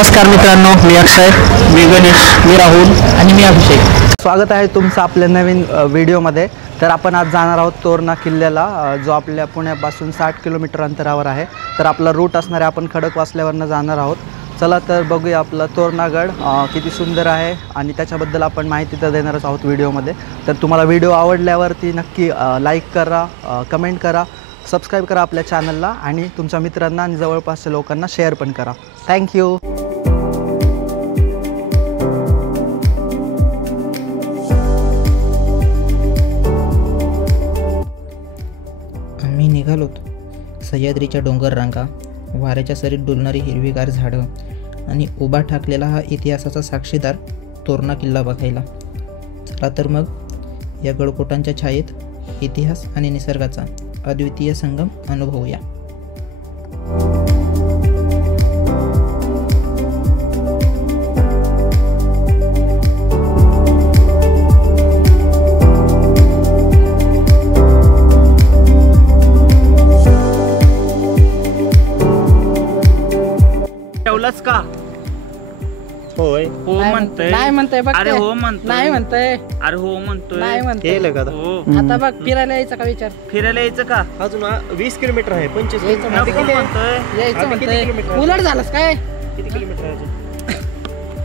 नमस्कार मित्रांनो, मी अक्षय, मी गणेश, मी राहुल आणि मी अभिषेक. स्वागत आहे तुमचं आपल्या नवीन व्हिडिओमध्ये. तर आपण आज जाणार आहोत तोरणा किल्ल्याला, जो आपल्या पुण्यापासून 60 किलोमीटर अंतरावर आहे. तर आपला रूट असणार आहे, आपण खडकवासल्यावरनं जाणार आहोत. चला तर बघूया आपलं तोरणागड किती सुंदर आहे आणि त्याच्याबद्दल आपण माहिती तर देणारच आहोत व्हिडिओमध्ये. तर तुम्हाला व्हिडिओ आवडल्यावरती नक्की लाईक करा, कमेंट करा, सबस्क्राईब करा आपल्या चॅनलला आणि तुमच्या मित्रांना आणि जवळपासच्या लोकांना शेअर पण करा. थँक्यू. आम्ही निघालोत. सह्याद्रीच्या डोंगर रांगा, वाऱ्याच्या सरीत डुलणारी हिरवीगार झाडं आणि उभा ठाकलेला हा इतिहासाचा साक्षीदार तोरणा किल्ला बघायला. चला तर मग या गडकोटांच्या छायेत इतिहास आणि निसर्गाचा अद्वितीय संगम अनुभवूया. ठेवलंच का? होय. हो म्हणतोय. नाही म्हणतोय बघ. अरे हो म्हणतोय. नाही म्हणतोय. अरे हो म्हणतोय. नाही म्हणतोय. केलं का आता? हो. आता बघ फिरायला यायचं का विचार? फिरायला यायचं का? अजून 20 किलोमीटर आहे. 25 यायचं नको किती म्हणतोय. यायचं आता किती म्हणतोय. किलोमीटर आहे? उलट झालंस काय? किलोमीटर आहे अजून?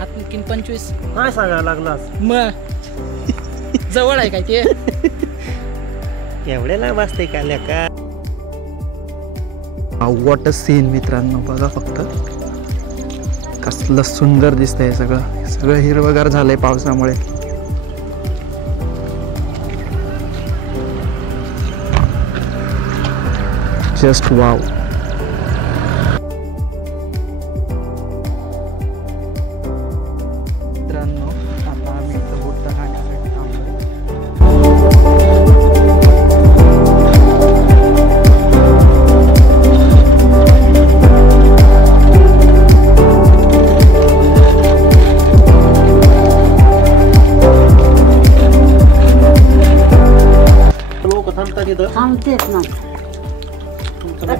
आणखीन 25. काय सांगायला लागलास? मग जवळ आहे काय ते? एवढ्या लांब असते का लेका? वॉटर सीन मित्रांनो, बघा फक्त कसलं सुंदर दिसतंय. सगळं हिरवगार झालंय पावसामुळे. Just wow. मित्रांनो, आता आम्ही इथं बुद्ध खाण्यासाठी थांबलोय. लोक थांबतात इथं. थांबतेच ना.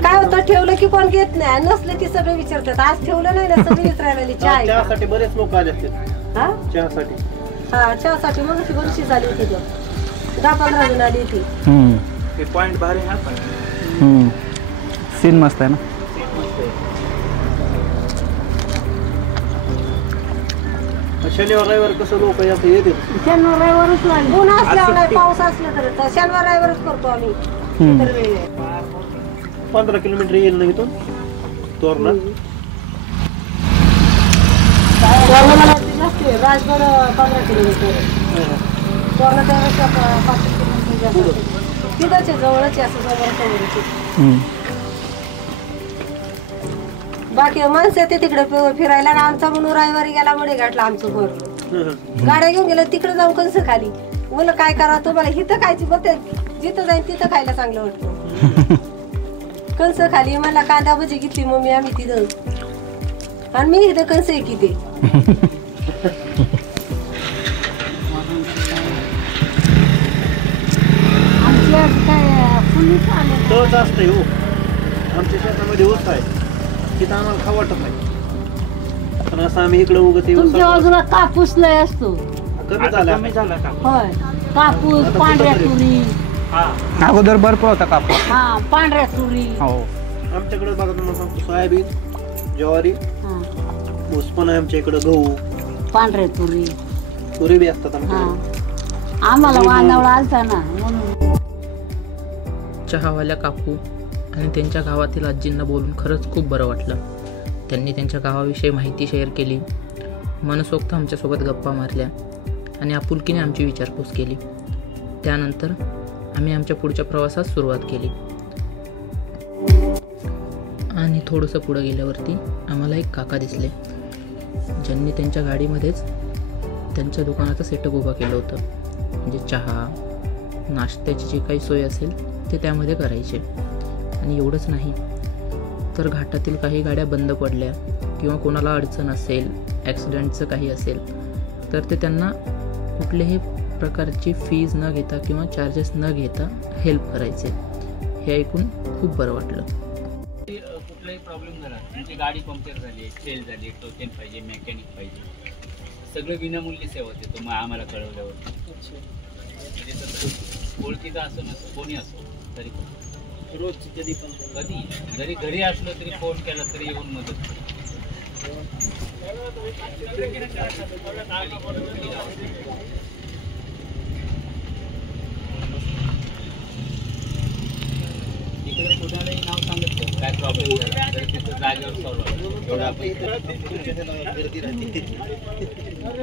काय होतं, ठेवलं की कोण घेत नाही, नसलं की सगळे विचारतात. आज ठेवलं नाही ना, सगळे विचारायला चहा आहे का? चहासाठी बरेच लोक आले असतील. हा? चहासाठी हा, चहासाठी मग वर्षी झाली होती तो. 10-15 जण आली होती. हे पॉइंट भारी आहे पण. सीन मस्त आहे ना. शनिवार रविवार कसं लोक येतील. शनिवार रविवारच नाही, ऊन असल्यावर नाही, पाऊस असला तर शनिवार रविवारच करतो आम्ही. इतर वेळी नाही. 15 किलोमीटर येईल ना इथून तोरणा. राजगड 15 किलोमीटर, तोरणा त्यापेक्षा 5 किलोमीटर जास्त. तिथंच आहे, जवळच आहे, असं जवळ. बाकी माणसं येते तिकडे फिरायला. आमचा म्हणून रविवारी गेला मडे घाटला आमचं घर. गाड्या घेऊन गेलं तिकडे जाऊन कंस खाली. म्हणलं काय करा तुम्हाला इथं खायची बघते, जिथं जाईल तिथं खायला चांगलं वाटतं. कंस खाली मला कांदा भजी घेतली मम्मी आम्ही तिथं, आणि मी इथं कंस आहे की ते. तोच असतंय हो. आमच्या शेतामध्ये ऊस आहे, तिथं आम्हाला खाऊ वाटत नाही. पण असं आम्ही इकडे उगत तुमच्या बाजूला कापूस लय असतो. कमी झाला. कमी झाला का? होय, कापूस, पांढऱ्या तुरी. हा. अगोदर भरपूर होता कापूस. हा, पांढऱ्या तुरी. हो. आमच्याकडे बघा तुम्हाला सांगतो, सोयाबीन, ज्वारी, हा, ऊस पण आहे आमच्या इकडं. गहू, पांढऱ्या तुरी. तुरी बी असतात हा, आमच्याकडे. आम्हाला वानवळा आलता ना म्हणून. चहावाल्या काकू आणि त्यांच्या गावातील आजींना बोलून खरंच खूप बरं वाटलं. त्यांनी त्यांच्या गावाविषयी माहिती शेअर केली, मनसोक्त आमच्यासोबत गप्पा मारल्या आणि आपुलकीने आमची विचारपूस केली. त्यानंतर आम्ही आमच्या पुढच्या प्रवासास सुरुवात केली. आणि थोडंसं पुढं गेल्यावरती आम्हाला एक काका दिसले, ज्यांनी त्यांच्या गाडीमध्येच त्यांच्या दुकानाचं सेटअप उभा केलं होतं. म्हणजे चहा, नाश्त्याची जी काही सोय असेल ते त्यामध्ये करायचे. आणि एवढंच नाही तर घाटातील काही गाड्या बंद पडल्या किंवा कोणाला अडचण असेल, ॲक्सिडेंटचं काही असेल, तर ते त्यांना कुठल्याही प्रकारची फीज न घेता किंवा चार्जेस न घेता हेल्प करायचे. हे ऐकून खूप बरं वाटलं. कुठलाही प्रॉब्लेम झाला, तुमची गाडी पंक्चर झाली, फेल झाली, टोचन पाहिजे, मेकॅनिक पाहिजे, सगळं विनामूल्य सेवा देतो मग आम्हाला कळवल्यावर. म्हणजे तसं ओळखीचा असो नसो कोणी असो तरी पण रोज कधी पण कधी जरी घरी असलो तरी फोन केला तरी येऊन मदत करतो. इकडे कुणालाही नाव सांगितलं काय प्रॉब्लेम झाला तर तिथं जागेवर सॉल्व्ह एवढा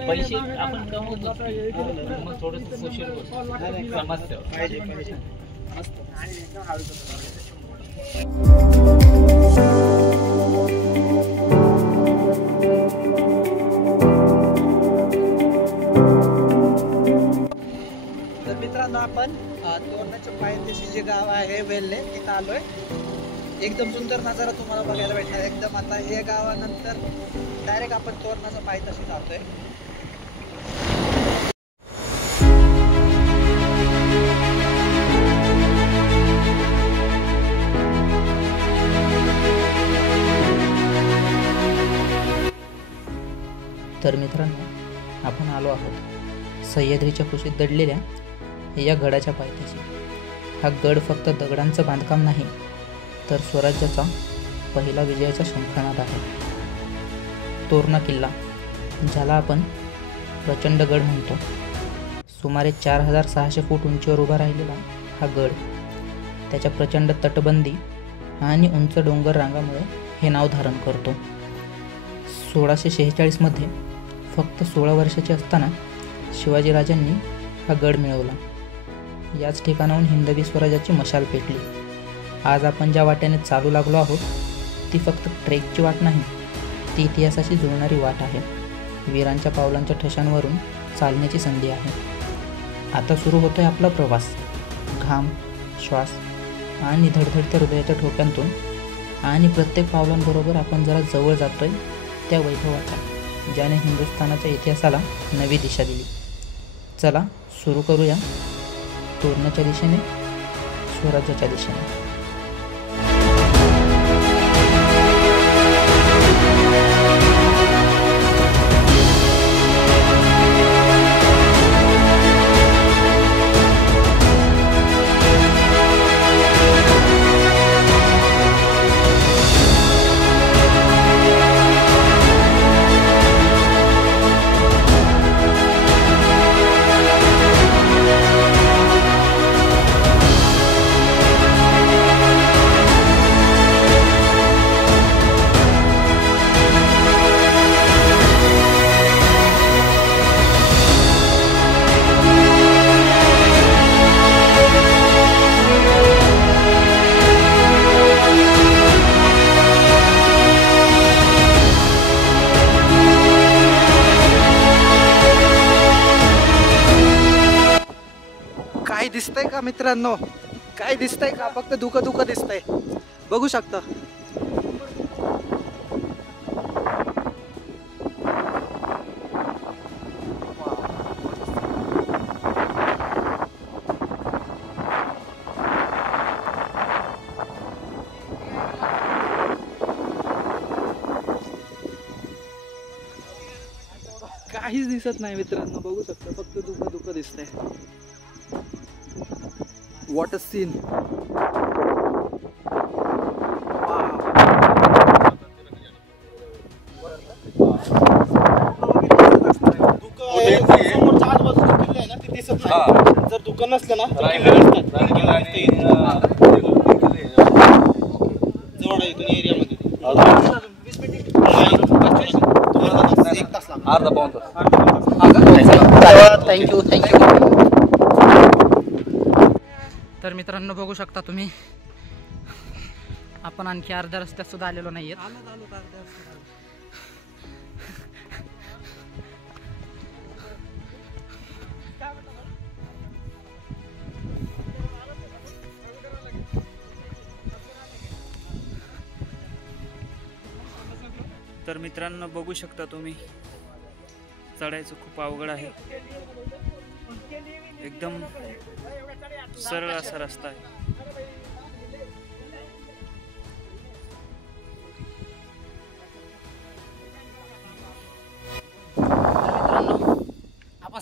पैसे आपण कमवतो मग थोडंसं सोशल समजतं. तर मित्रांनो आपण तोरणाच्या पायथ्याशी जे गाव आहे वेल्हे तिथं आलोय. एकदम सुंदर नजारा तुम्हाला बघायला भेटणार एकदम. आता हे गावानंतर डायरेक्ट आपण तोरणाच्या पायथ्याशी जातोय. तर मित्रांनो आपण आलो आहोत सह्याद्रीच्या कुशीत दडलेल्या या गडाच्या पायथ्याशी. हा गड फक्त दगडांचं बांधकाम नाही तर स्वराज्याचा पहिला विजयाचा शंखनाद आहे. तोरणा किल्ला ज्याला आपण प्रचंड गड म्हणतो, सुमारे 4600 फूट उंचीवर उभा राहिलेला हा गड त्याच्या प्रचंड तटबंदी आणि उंच डोंगर रांगामुळे हे नाव धारण करतो. 1646 मध्ये फक्त 16 वर्षाचे असताना शिवाजीराजांनी हा गड मिळवला. याच ठिकाणाहून हिंदवी स्वराज्याची मशाल पेटली. आज आपण ज्या वाट्याने चालू लागलो आहोत ती फक्त ट्रेकची वाट नाही, ती इतिहासाशी जुळणारी वाट आहे. वीरांच्या पावलांच्या ठशांवरून चालण्याची संधी आहे. आता सुरू होतोय आपला प्रवास. घाम, श्वास आणि धडधडत्या हृदयाच्या ठोक्यांतून आणि प्रत्येक पावलांबरोबर आपण जरा जवळ जातोय त्या वैभवाचा, ज्याने हिंदुस्थानाच्या इतिहासाला नवी दिशा दिली. चला सुरू करूया तोरणाच्या दिशेने, स्वराज्याच्या दिशेने. काय दिसतंय का मित्रांनो? काय दिसतंय का? फक्त धुकं दिसतंय, बघू शकता. काहीच दिसत नाही मित्रांनो, बघू शकता फक्त धुकं दिसतंय. What a scene! जर दुकान नसलं ना जवळ इथून एरियामध्ये थँक्यू. तर मित्रांनो बघू शकता तुम्ही, आपण आणखी अर्ध्या रस्त्यात सुद्धा आलेलो नाहीये. तर मित्रांनो बघू शकता तुम्ही, चढायचं खूप अवघड आहे. एकदम सरळ असा रस्ता आहे.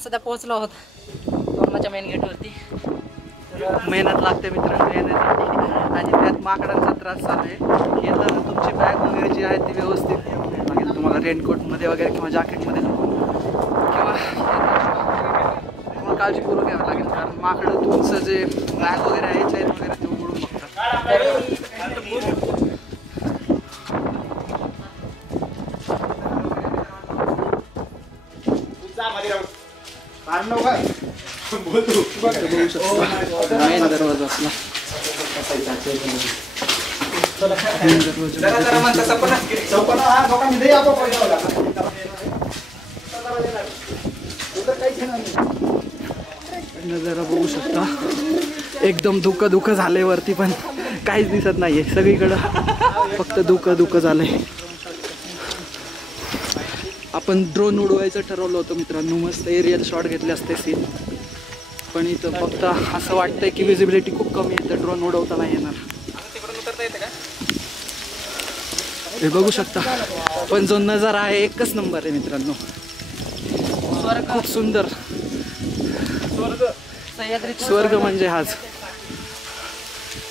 सध्या पोहोचलो आहोत तोरणाच्या मेन गेटवरती. मेहनत लागते मित्रांनो येण्यासाठी आणि त्यात माकडांचा त्रास चालू आहे. येताना तुमची बॅग वगैरे जी आहे ती व्यवस्थित ठेवावी लागेल तुम्हाला, रेनकोटमध्ये वगैरे किंवा जॅकेटमध्ये किंवा काळजीपूर्वक घ्यावं लागेल, कारण माकडं तुमचं जे बॅग वगैरे आहे चैन वगैरे ते उघडून बघतात. मेन दरवाजा असला जरा बघू शकता एकदम धुकं झालंय वरती, पण काहीच दिसत नाहीये, सगळीकडं फक्त धुकं झालंय. आपण ड्रोन उडवायचं ठरवलं होतं मित्रांनो, मस्त एरियल शॉट घेतले असते सीन, पण इथं फक्त असं वाटतंय की विजिबिलिटी खूप कमी आहे, तर ड्रोन उडवता नाही येणार. हे बघू शकता, पण जो नजारा आहे एकच नंबर आहे मित्रांनो, खूप सुंदर. स्वर्ग म्हणजे हाच.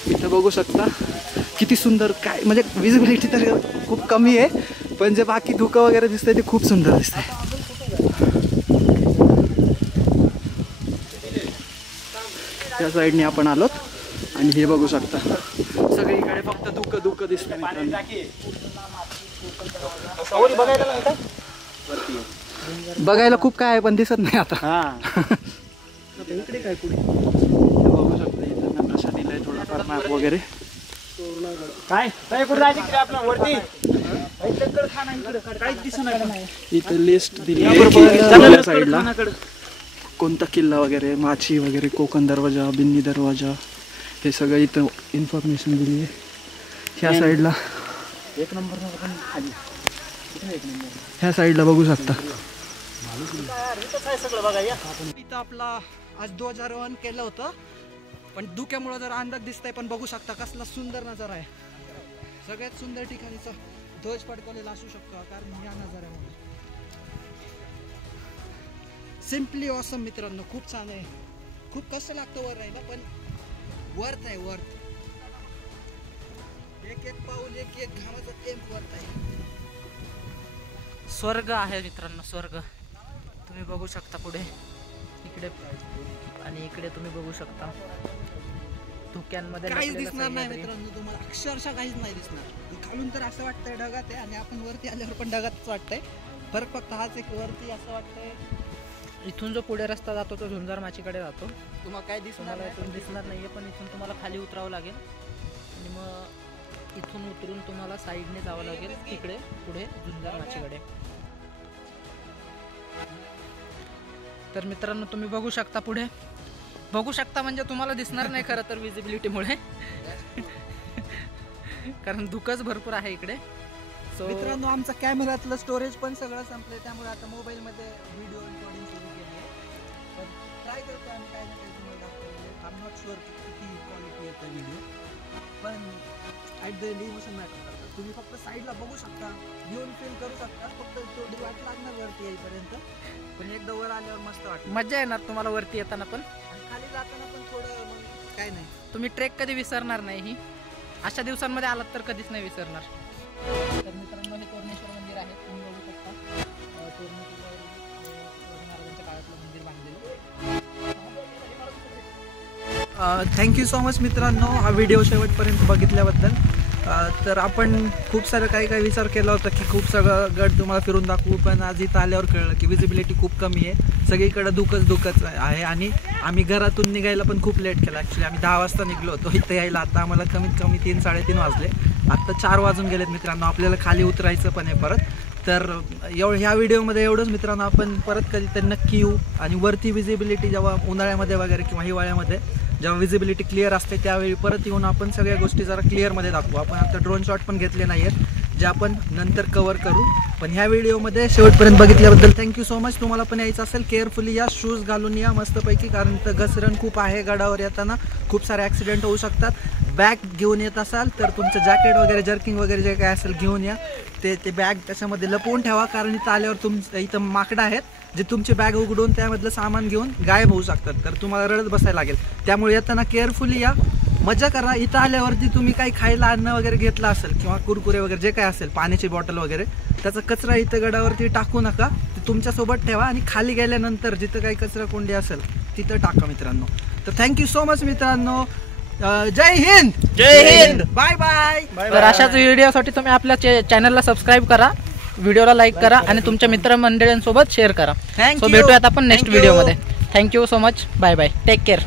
इथं बघू शकता किती सुंदर, काय म्हणजे विजिबिलिटी तर खूप कमी आहे, पण जे बाकी धुकं वगैरे दिसतंय ते खूप सुंदर दिसतंय. त्या साईडने आपण आलोत आणि हे बघू शकता सगळीकडे फक्त धुकं दिसतंय मित्रांनो. बघायला खूप काय आहे पण दिसत नाही आता. इकडे काय पुढे बघू शकता, इथं नकाशा दिलाय थोडाफार मॅप वगैरे. इथं लिस्ट दिली आहे साईडला, कोणता किल्ला वगैरे, माची वगैरे, कोकण दरवाजा, बिन्नी दरवाजा, हे सगळं इथं इन्फॉर्मेशन दिली आहे. ह्या साईडला एक नंबर, ह्या साईडला बघू शकता. इथं आपला आज ध्वजारोहण केलं होतं, पण धुक्यामुळे जरा अंदाज दिसतंय, पण बघू शकता कसला सुंदर नजारा आहे. सगळ्यात सुंदर ठिकाणीचा ध्वज फडकवलेला असू शकतो, कारण या नजाऱ्यामुळे सिम्पली ऑसम मित्रांनो. खूप छान आहे, खूप कष्ट लागतं वर राहायला, पण वर्थ आहे, वर्थ. एक पाऊल, एक घामाचा थेंब वर्थ आहे. स्वर्ग आहे मित्रांनो, स्वर्ग. तुम्ही बघू शकता पुढे इकडे, आणि इकडे तुम्ही बघू शकता धुक्यांमध्ये काहीच दिसणार नाही मित्रांनो तुम्हाला, अक्षरशः काहीच नाही दिसणार. खालून तर असं वाटतंय ढगात आहे, आणि आपण वरती आल्यावर पण ढगातच वाटतंय. फरक फक्त हाच एक, वरती असं वाटतंय. इथून जो पुढे रस्ता जातो तो झुंजार माचीकडे जातो. तुम्हाला काय दिसणार इथून दिसणार नाहीये, पण इथून तुम्हाला खाली उतरावं लागेल, आणि मग इथून उतरून तुम्हाला साईडने जावं लागेल तिकडे पुढे झुंजार माचीकडे. तर मित्रांनो तुम्ही बघू शकता, पुढे बघू शकता म्हणजे तुम्हाला दिसणार नाही खरं तर विजिबिलिटीमुळे, कारण धुकंच भरपूर आहे इकडे. सो मित्रांनो आमचा कॅमेऱ्यातलं स्टोरेज पण सगळं संपलंय, त्यामुळे आता मोबाईलमध्ये व्हिडिओ रेकॉर्डिंग सुरू केली आहे. पण ट्राय करतो आम्ही काही ना काही तुम्हाला दाखवतो. आय एम नॉट शुअर किती क्वालिटी येतं व्हिडिओ, पण at the end emotion matter करतात. तुम्ही फक्त साईडला बघू शकता, घेऊन फील करू शकता, फक्त थोडी वाट लागणार वरती येईपर्यंत, पण एकदा वर आल्यावर मस्त वाटतं. मजा येणार तुम्हाला वरती येताना पण, आणि खाली जाताना पण थोडं मग काय नाही. तुम्ही ट्रेक कधी विसरणार नाही. ही अशा दिवसांमध्ये आलात तर कधीच नाही विसरणार. तर मित्रांनो हे तोरणेश्वर मंदिर आहे, तुम्ही बघू शकता. तोरणेश्वर महाराजांच्या काळातलं मंदिर बांधलेलं. थँक्यू सो मच मित्रांनो हा व्हिडिओ शेवटपर्यंत बघितल्याबद्दल. तर आपण खूप सारं काही विचार केला होता की खूप सगळं गड तुम्हाला फिरून दाखवू, पण आज इथं आल्यावर कळलं की विजिबिलिटी खूप कमी आहे, सगळीकडं धुकंच आहे. आणि आम्ही घरातून निघायला पण खूप लेट केला. ॲक्च्युली आम्ही 10 वाजता निघलो होतो इथं यायला. आता आम्हाला कमीत कमी 3-3:30 वाजले. आत्ता 4 वाजून गेलेत मित्रांनो. आपल्याला खाली उतरायचं पण आहे परत. तर ह्या व्हिडिओमध्ये एवढंच मित्रांनो. आपण परत कधीतरी नक्की येऊ, आणि वरती विजिबिलिटी जेव्हा उन्हाळ्यामध्ये वगैरे किंवा हिवाळ्यामध्ये जेव्हा विजिबिलिटी क्लिअर असते त्यावेळी परत येऊन आपण सगळ्या गोष्टी जरा क्लिअरमध्ये दाखवू. आपण आता ड्रोन शॉट पण घेतले नाही आहेत, जे आपण नंतर कवर करू. पण ह्या व्हिडिओमध्ये शेवटपर्यंत बघितल्याबद्दल थँक्यू सो मच. तुम्हाला पण यायचं असेल केअरफुली या, शूज घालून या मस्तपैकी, कारण तर घसरण खूप आहे गडावर येताना, खूप सारे ॲक्सिडेंट होऊ शकतात. बॅग घेऊन येत असाल तर तुमचं जॅकेट वगैरे, जर्किंग वगैरे जे काय असेल घेऊन या. ते बॅग त्याच्यामध्ये लपवून ठेवा, कारण इथं आल्यावर इथं माकडं आहेत जे तुमची बॅग उघडून त्यामधलं सामान घेऊन गायब होऊ शकतात. तर तुम्हाला रडत बसायला लागेल. त्यामुळे येताना केअरफुली या, मजा करा. इथं आल्यावरती तुम्ही काही खायला अन्न वगैरे घेतलं असेल किंवा कुरकुरे वगैरे जे काय असेल, पाण्याची बॉटल वगैरे, त्याचा कचरा इथं गडावरती टाकू नका. ते तुमच्यासोबत ठेवा आणि खाली गेल्यानंतर जिथं काही कचरा कोंडी असेल तिथं टाका मित्रांनो. तर थँक्यू सो मच मित्रांनो. जय हिंद. जय हिंद. Bye bye. तर अशाच व्हिडिओसाठी तुम्ही आपल्या चॅनलला सबस्क्राईब करा, व्हिडिओला लाईक करा आणि तुमच्या मित्रमंडळींसोबत शेअर करा. Thank so you. भेटूयात आपण नेक्स्ट Thank you. व्हिडिओमध्ये. Thank you so much. Bye bye. Take care.